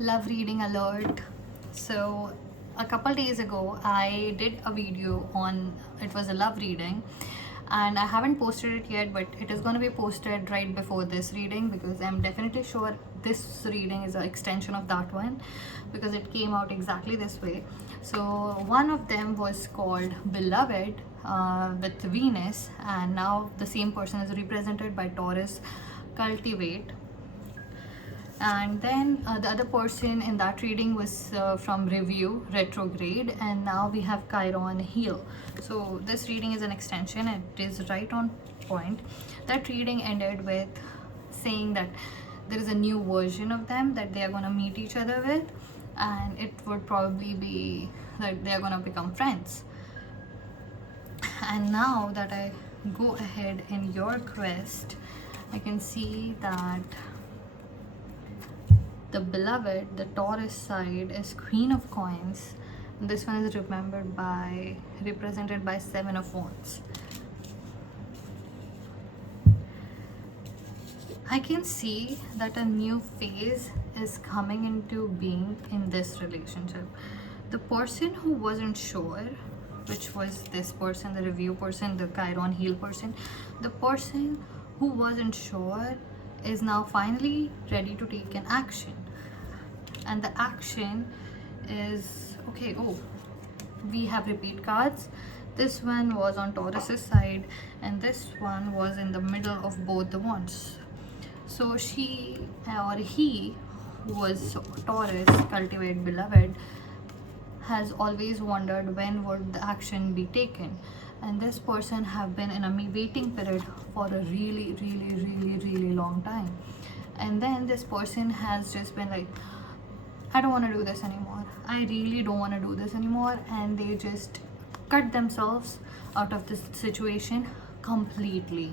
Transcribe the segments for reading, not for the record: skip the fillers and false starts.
Love reading alert. So a couple days ago I did a video on, it was a love reading, and I haven't posted it yet, but it is going to be posted right before this reading because I'm definitely sure this reading is an extension of that one because it came out exactly this way. So one of them was called Beloved with Venus, and now the same person is represented by Taurus Cultivate. And then the other person in that reading was from Review Retrograde, and now we have Chiron Heal. So this reading is an extension, it is right on point. That reading ended with saying that there is a new version of them that they are going to meet each other with, and it would probably be that they are going to become friends. And now that I go ahead in your quest, I can see that the Beloved, the Taurus side, is Queen of Coins. This one is represented by Seven of Wands. I can see that a new phase is coming into being in this relationship. The person who wasn't sure, which was this person, the Review person, the Chiron Heal person, the person who wasn't sure is now finally ready to take an action. And the action is okay. Oh, we have repeat cards. This one was on Taurus's side and this one was in the middle of both the wands. So she or he, who was Taurus Cultivate Beloved, has always wondered when would the action be taken, and this person have been in a waiting period for a really long time. And then this person has just been like, I don't want to do this anymore, I really don't want to do this anymore, and they just cut themselves out of this situation completely,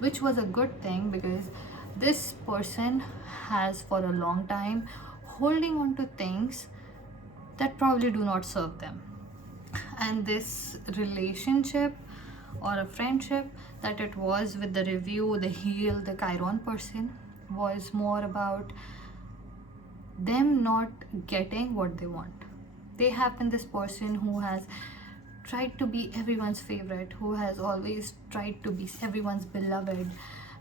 which was a good thing because this person has for a long time holding on to things that probably do not serve them. And this relationship or a friendship that it was with the Review, the Heal, the Chiron person was more about them not getting what they want. They have been this person who has tried to be everyone's favorite, who has always tried to be everyone's beloved,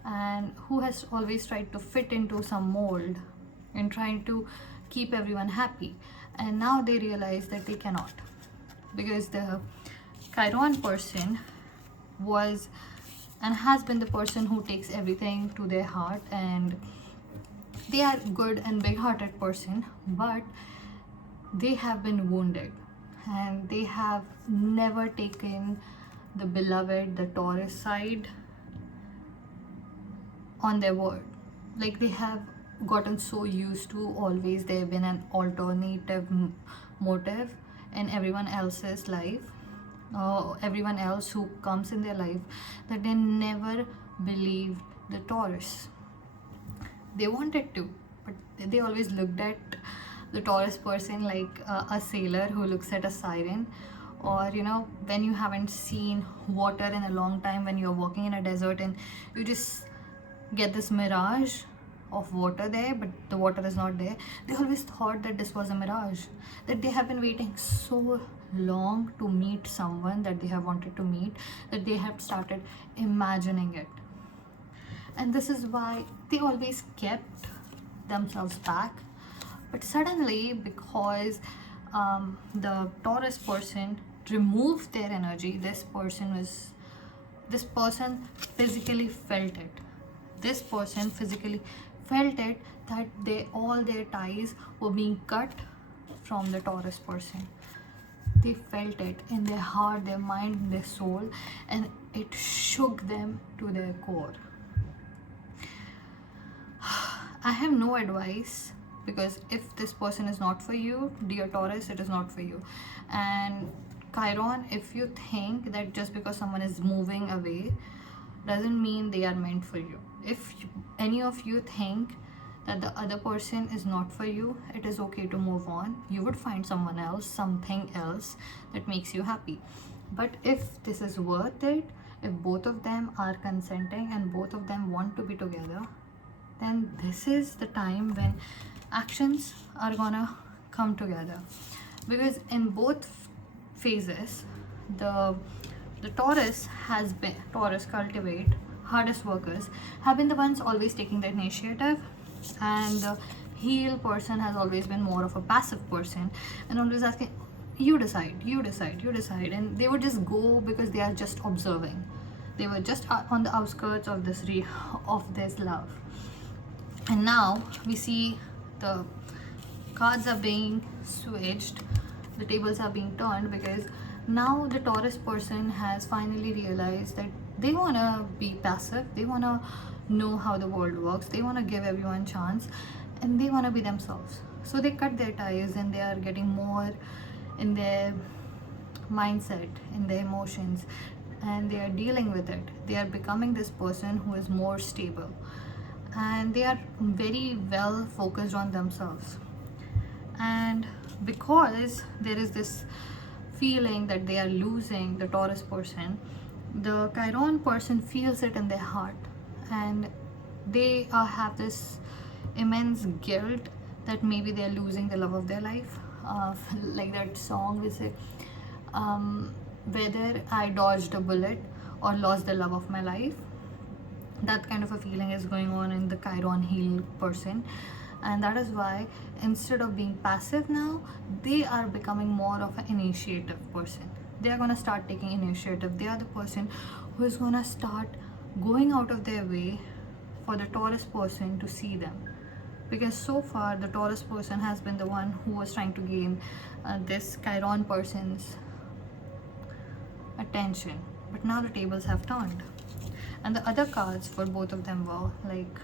and who has always tried to fit into some mold and trying to keep everyone happy. And now they realize that they cannot, because the Chiron person was and has been the person who takes everything to their heart, and they are good and big-hearted person, but they have been wounded and they have never taken the Beloved, the Taurus side, on their word. Like they have gotten so used to always there been an alternative motive in everyone else's life, everyone else who comes in their life, that they never believed the Taurus. They wanted to, but they always looked at the Taurus person like a sailor who looks at a siren, or when you haven't seen water in a long time, when you're walking in a desert and you just get this mirage of water there, but the water is not there. They always thought that this was a mirage, that they have been waiting so long to meet someone that they have wanted to meet, that they have started imagining it. And this is why they always kept themselves back. But suddenly, because the Taurus person removed their energy, this person physically felt it. This person physically felt it, that all their ties were being cut from the Taurus person. They felt it in their heart, their mind, their soul, and it shook them to their core. I have no advice, because if this person is not for you, dear Taurus, it is not for you. And Chiron, if you think that just because someone is moving away doesn't mean they are meant for you. If any of you think that the other person is not for you, it is okay to move on. You would find someone else, something else that makes you happy. But if this is worth it, if both of them are consenting and both of them want to be together, then this is the time when actions are gonna come together, because in both phases, the Taurus cultivate hardest workers have been the ones always taking the initiative, and the heel person has always been more of a passive person and always asking, you decide, you decide, you decide, and they would just go because they are just observing. They were just on the outskirts of this love. And now we see the cards are being switched, the tables are being turned, because now the Taurus person has finally realized that they want to be passive, they want to know how the world works, they want to give everyone chance, and they want to be themselves. So they cut their ties and they are getting more in their mindset, in their emotions, and they are dealing with it. They are becoming this person who is more stable, and they are very well focused on themselves. And because there is this feeling that they are losing the Taurus person, the Chiron person feels it in their heart, and they have this immense guilt that maybe they are losing the love of their life. Like that song we say, whether I dodged a bullet or lost the love of my life. That kind of a feeling is going on in the Chiron heel person, and that is why instead of being passive now, they are becoming more of an initiative person. They are going to start taking initiative. They are the person who is going to start going out of their way for the Taurus person to see them, because so far the Taurus person has been the one who was trying to gain this Chiron person's attention, but now the tables have turned. And the other cards for both of them were like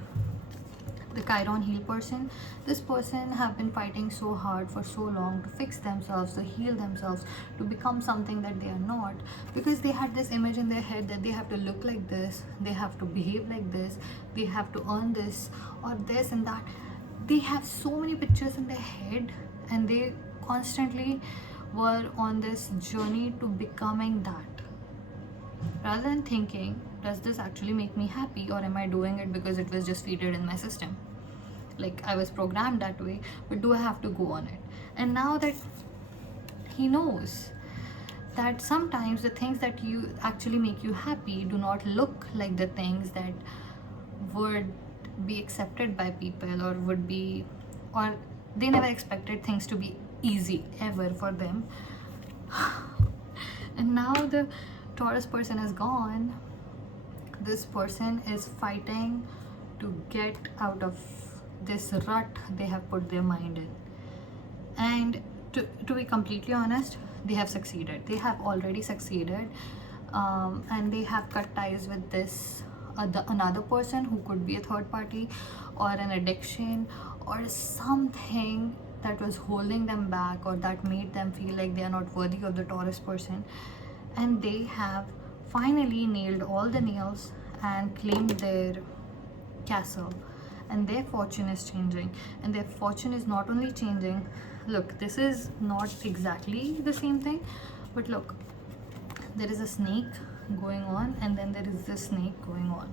the Chiron heel person. This person have been fighting so hard for so long to fix themselves, to heal themselves, to become something that they are not, because they had this image in their head that they have to look like this, they have to behave like this, they have to earn this or this and that. They have so many pictures in their head, and they constantly were on this journey to becoming that, rather than thinking, does this actually make me happy, or am I doing it because it was just feeded in my system? Like I was programmed that way, but do I have to go on it? And now that he knows that sometimes the things that you actually make you happy do not look like the things that would be accepted by people, or would be, or they never expected things to be easy ever for them. And now the Taurus person is gone. This person is fighting to get out of this rut they have put their mind in. And to be completely honest, they have succeeded. They have already succeeded, and they have cut ties with this another person who could be a third party, or an addiction, or something that was holding them back, or that made them feel like they are not worthy of the Taurus person. And they have finally nailed all the nails and claimed their castle, and their fortune is changing. And their fortune is not only changing, look, this is not exactly the same thing, but look, there is a snake going on, and then there is this snake going on.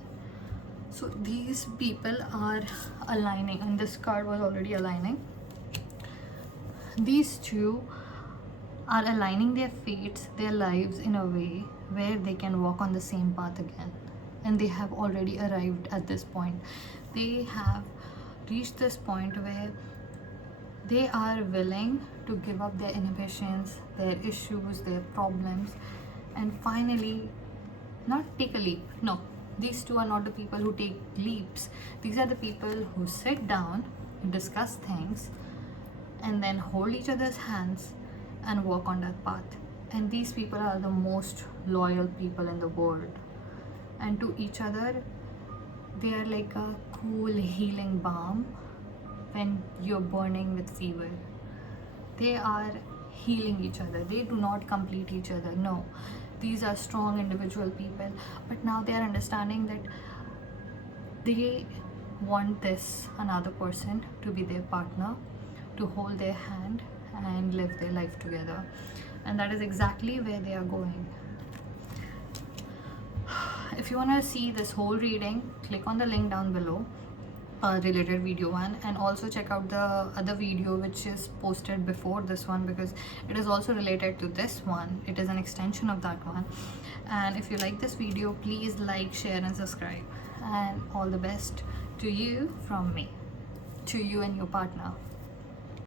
So these people are aligning, and this card was already aligning. These two are aligning their fates, their lives, in a way where they can walk on the same path again. And they have already arrived at this point. They have reached this point where they are willing to give up their inhibitions, their issues, their problems, and finally not take a leap. No, these two are not the people who take leaps. These are the people who sit down, discuss things, and then hold each other's hands and walk on that path. And these people are the most loyal people in the world, and to each other they are like a cool healing balm when you're burning with fever. They are healing each other. They do not complete each other. No, these are strong individual people, but now they are understanding that they want this another person to be their partner, to hold their hand and live their life together. And that is exactly where they are going. If you want to see this whole reading, click on the link down below. related video one, and also check out the other video which is posted before this one, because it is also related to this one. It is an extension of that one. And if you like this video, please like, share and subscribe. And all the best to you from me, to you and your partner.